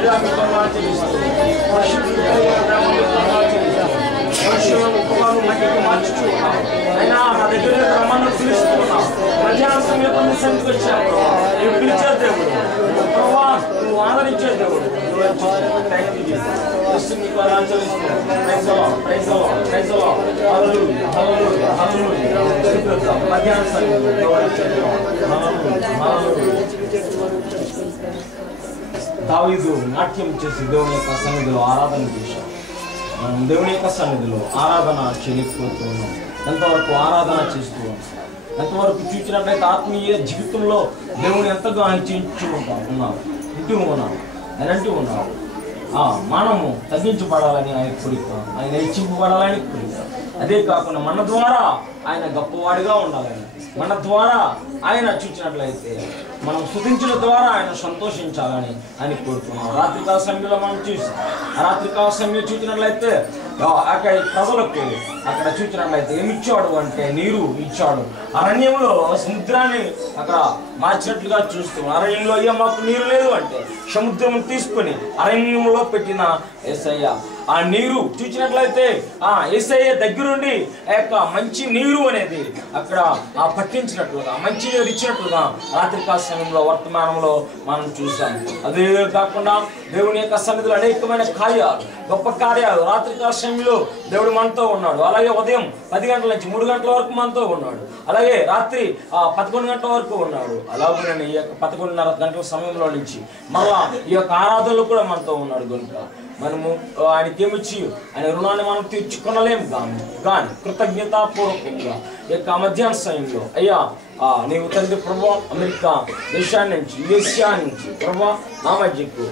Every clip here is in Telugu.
పరిశుద్ధుడా మీకు వందనాలు చెల్లిస్తున్నాం. పరిశుద్ధుడైన దేవా మీకు వందనాలు చెల్లిస్తున్నాం. మనుషులను కుమారులు మట్టికి మార్చుచు ఉన్నావు. అయినా నా దగ్గర రమ్మను పిలుస్తున్నావు. మధ్యాహ్నం సమయంలో నీ సన్నిధికి వచ్చావు. నువ్వు పిలిచే దేవుడు, ప్రభా నువ్వు ఆదరించే దేవుడు. మీకు వందనాలు చెల్లిస్తున్నాం. మధ్యాహ్నం సమయంలో దావీదు నాట్యం చేసి దేవుని యొక్క సన్నిధిలో ఆరాధన చేశాడు. మనం దేవుని యొక్క సన్నిధిలో ఆరాధన చేయకపోతూ ఉన్నాం. ఎంతవరకు ఆరాధన చేస్తూ ఉన్నాం, ఎంతవరకు చూసినట్లయితే ఆత్మీయ జీవితంలో దేవుని ఎంతగా హెచ్చించు ఉన్నాం ఇంటూ ఉన్నాం ఆయన అంటూ ఉన్నాడు. మనము తగ్గించబడాలని ఆయన కోరిక, ఆయన హెచ్చింపబడాలని కోరిక. అదే కాకుండా మన ద్వారా ఆయన గొప్పవాడిగా ఉండాలని, మన ద్వారా ఆయన చూసినట్లయితే మనం స్తుతించడం ద్వారా ఆయన సంతోషించాలని ఆయన కోరుతున్నాం. రాత్రికాల సమయంలో మనం చూసాం. ఆ రాత్రికాల సమయంలో చూసినట్లయితే అక్కడ ప్రజలకు అక్కడ చూసినట్లయితే ఏమి ఇచ్చాడు అంటే నీరు ఇచ్చాడు. అరణ్యంలో సముద్రాన్ని అక్కడ మార్చినట్లుగా చూస్తున్నాం. అరణ్యంలో అయ్యా మాకు నీరు లేదు అంటే సముద్రం తీసుకొని అరణ్యంలో పెట్టిన యేసయ్య ఆ నీరు చూసినట్లయితే యేసయ్య దగ్గరుండి ఆ యొక్క మంచి నీరు అనేది అక్కడ పట్టించినట్లుగా, మంచి నీరు ఇచ్చినట్లుగా రాత్రికాల సమయంలో వర్తమానంలో మనం చూసాం. అదే కాకుండా దేవుని యొక్క సన్నిధిలో అనేకమైన కార్యాలు, గొప్ప కార్యాలు రాత్రికాల సమయంలో దేవుడు మనతో ఉన్నాడు. అలాగే ఉదయం 10 గంటల నుంచి 3 గంటల వరకు మనతో ఉన్నాడు. అలాగే రాత్రి 11 గంటల వరకు ఉన్నాడు. అలాగే ఈ యొక్క 11:30 గంటల సమయంలో నుంచి మళ్ళా ఈ యొక్క ఆరాధనలు కూడా మనతో ఉన్నాడు. కనుక మనము ఆయనకి ఏమిచ్చి ఆయన రుణాన్ని మనం తీర్చుకొనలేము. కానీ కృతజ్ఞతాపూర్వకంగా ఈ యొక్క మధ్యాహ్న సమయంలో అయ్యా నీవు తండ్రి ప్రభా అమెరికా దేశాన్ని నుంచి, యుఎస్ఏ నుంచి ప్రభా నా మధ్యకు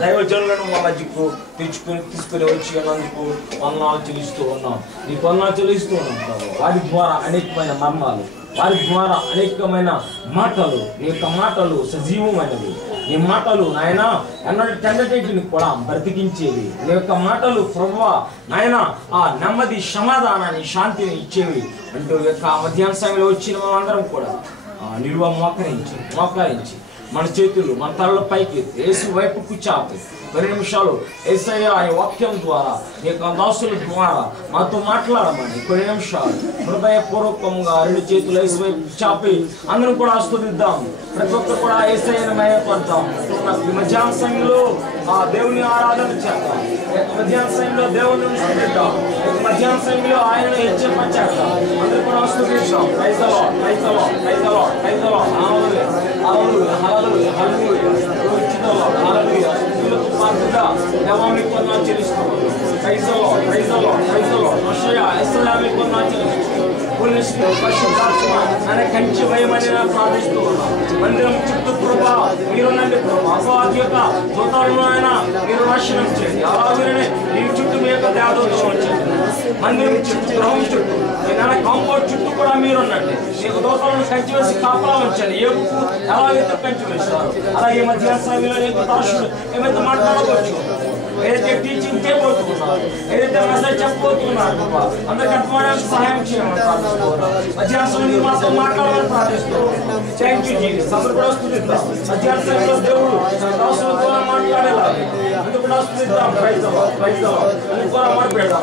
దైవజనులను మా మధ్యకు తీసుకుని వచ్చి అన్నందుకు వందనాలు చెల్లిస్తూ ఉన్నాం. నీకు వందనాలు చెల్లిస్తూ ఉన్నాం ప్రభా. వారి ద్వారా అనేకమైన మర్మాలు, వారి ద్వారా అనేకమైన మాటలు, నీ యొక్క మాటలు సజీవమైనవి. నీ మాటలు నాయన ఎన్నటిని కూడా బ్రతికించేవి. నీ యొక్క మాటలు ప్రభువా నాయన నెమ్మది, సమాధానాన్ని, శాంతిని ఇచ్చేవి అంటూ యొక్క మధ్యాహ్న సమయంలో వచ్చిన మనందరం కూడా నిలువ మోకరించి మన చేతులు మన తలల పైకి యేసు వైపుకు చాపి 2 నిమిషాలు యేసయ్య ఆ వాక్యం ద్వారా నీ యొక్క దాసుల ద్వారా మాతో మాట్లాడమని 2 నిమిషాలు హృదయపూర్వకంగా 2 చేతులు యేసు వైపు చాపి అందరం కూడా స్తుతిద్దాం. ప్రతి ఒక్కరు కూడా యేసయ్యను మహిమపడతాం. ఈ మధ్యాహ్న సమయంలో దేవుని ఆరాధన చేద్దాం. మధ్యాహ్న సమయంలో దేవుని స్తుతిద్దాం. మధ్యాహ్న సమయంలో ఆయనను హెచ్చింపచేద్దాం. అందరూ కూడా స్తుతిద్దాం. Praise the lord, praise the lord, praise the lord, praise the lord. Hallelujah, hallelujah, hallelujah, hallelujah. Praise the lord, hallelujah. దేవా మీకు వందనాలు చెల్లిస్తున్నాము. Praise the lord, praise the lord, praise the lord. యేసయ్య యేసయ్య మీకు వందనాలు చెల్లిస్తున్నాము. ఆయన కంచి భయమని ప్రార్థిస్తూ ఉన్నాం. మందిరం చుట్టూ కృప మీరునండి ప్రభా. అపవాది యొక్క దూతలను ఆయన మీరు నాశనం చేయండి. అలాగే ఈ చుట్టూ మీ యొక్క దేవదూతలు ఉంచండి. మందిరం చుట్టూ, గృహం చుట్టూ, ఈ నెల కాంపౌండ్ చుట్టూ కూడా మీరునండి. మీకు దూతలను కంచి వేసి కాపలా ఉంచండి. ఏపుకు ఎలాగైతే కంచి వేస్తారు అలాగే మధ్యాహ్న సమయంలో నీకు దాసుడు ఏమైతే మాట్లాడవచ్చు, ఏదైతే టీచింగ్ చేయబోతున్నారు, ఏదైతే మెసేజ్ చెప్పబోతున్నారు అందరికి అర్థమయ్యేందుకు సహాయం చేయమని ప్రార్థిస్తున్నాం. మధ్యాహ్న సమయంలో మాతో మాట్లాడాలని ప్రార్థిస్తున్నాం. Thank you Jesus. అందరూ కూడా స్తుతిద్దాం. మధ్యాహ్న సమయంలో దేవుడు దాసులతో మాట్లాడేలా అందరూ కూడా స్తుతిద్దాం. Praise the lord, praise the lord. అందరూ కూడా మాట్లాడదాం.